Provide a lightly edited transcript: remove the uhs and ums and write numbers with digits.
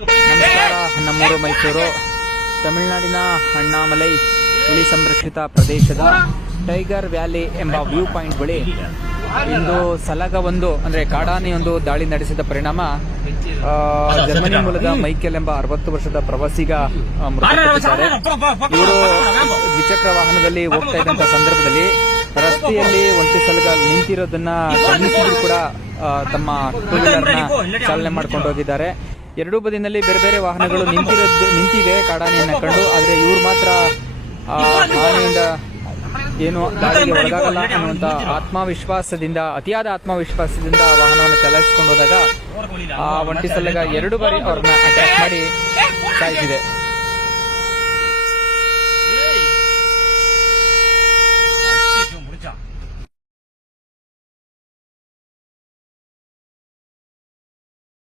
ನಮಸ್ಕಾರ. ನಮ್ಮೂರು ಮೈಸೂರು, ತಮಿಳುನಾಡಿನ ಅಣ್ಣಾಮಲೈ ಹುಲಿ ಸಂರಕ್ಷಿತ ಪ್ರದೇಶದ ಟೈಗರ್ ವ್ಯಾಲಿ ಎಂಬ ವ್ಯೂ ಪಾಯಿಂಟ್ ಬಳಿ ಇಂದು ಸಲಗವೊಂದು ಅಂದರೆ ಕಾಡಾನೆಯೊಂದು ದಾಳಿ ನಡೆಸಿದ ಪರಿಣಾಮ ಜರ್ಮನಿ ಮೂಲದ ಮೈಕೆಲ್ ಎಂಬ 60 ವರ್ಷದ ಪ್ರವಾಸಿಗ ಮೃತಪಟ್ಟಿದ್ದಾರೆ. ಇವರು ದ್ವಿಚಕ್ರ ವಾಹನದಲ್ಲಿ ಹೋಗ್ತಾ ಇದ್ದಂತಹ ಸಂದರ್ಭದಲ್ಲಿ ರಸ್ತೆಯಲ್ಲಿ ಒಂಟಿ ಸಲಗ ನಿಂತಿರೋದನ್ನ ಗಮನಿಸಿದ್ರು ಕೂಡ ತಮ್ಮ ಟೂ ವೀಲರ್ನ ಚಾಲನೆ ಮಾಡ್ಕೊಂಡು ಹೋಗಿದ್ದಾರೆ. ಎರಡೂ ಬದಿನಲ್ಲಿ ಬೇರೆ ಬೇರೆ ವಾಹನಗಳು ನಿಂತಿದೆ ಕಾಡಾನೆಯನ್ನ ಕಂಡು. ಆದರೆ ಇವರು ಮಾತ್ರ ಆನೆಯಿಂದ ಏನು ದಾಳಿಗೆ ಒಳಗಾಗಲ್ಲ ಅನ್ನುವಂತ ಆತ್ಮವಿಶ್ವಾಸದಿಂದ, ಅತಿಯಾದ ಆತ್ಮವಿಶ್ವಾಸದಿಂದ ವಾಹನವನ್ನು ಚಲಾಯಿಸಿಕೊಂಡು ಹೋದಾಗ ಆ ಒಂಟಿ ಸಲಗ 2 ಬಾರಿ ಅವ್ರನ್ನ ಅಟ್ಯಾಕ್ ಮಾಡಿ ಸಾಯಿಸಿದೆ.